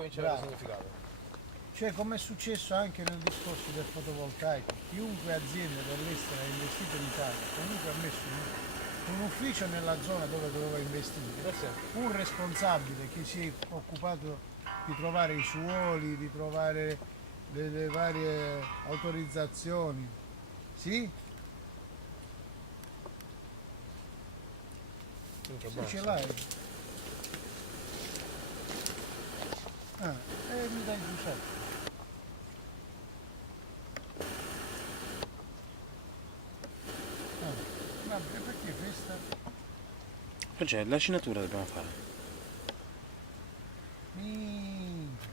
comincia a avere significato. Cioè, come è successo anche nel discorso del fotovoltaico, chiunque azienda dall'estero ha investito in Italia, comunque ha messo un ufficio nella zona dove doveva investire, un responsabile che si è occupato di trovare i suoli, di trovare le varie autorizzazioni. Sì? Sì, ce l'hai. Ah, e mi dai Giuseppe. Ah, vabbè, perché questa? Cioè, la cinatura dobbiamo fare. Minchia.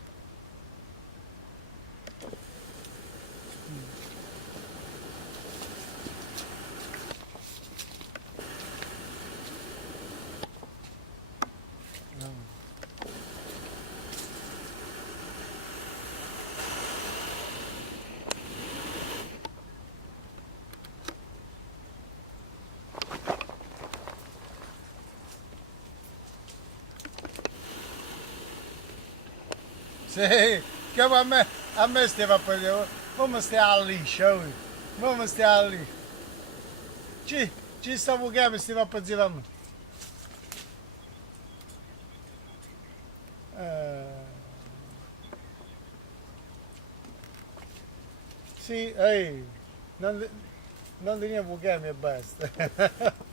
No. Sì, che a me stai a vedere, come stai a liscia, come stai a liscia. Ci stavo che mi stai a pensare a me. Sì, ehi, non, non teniamo che mi e basta.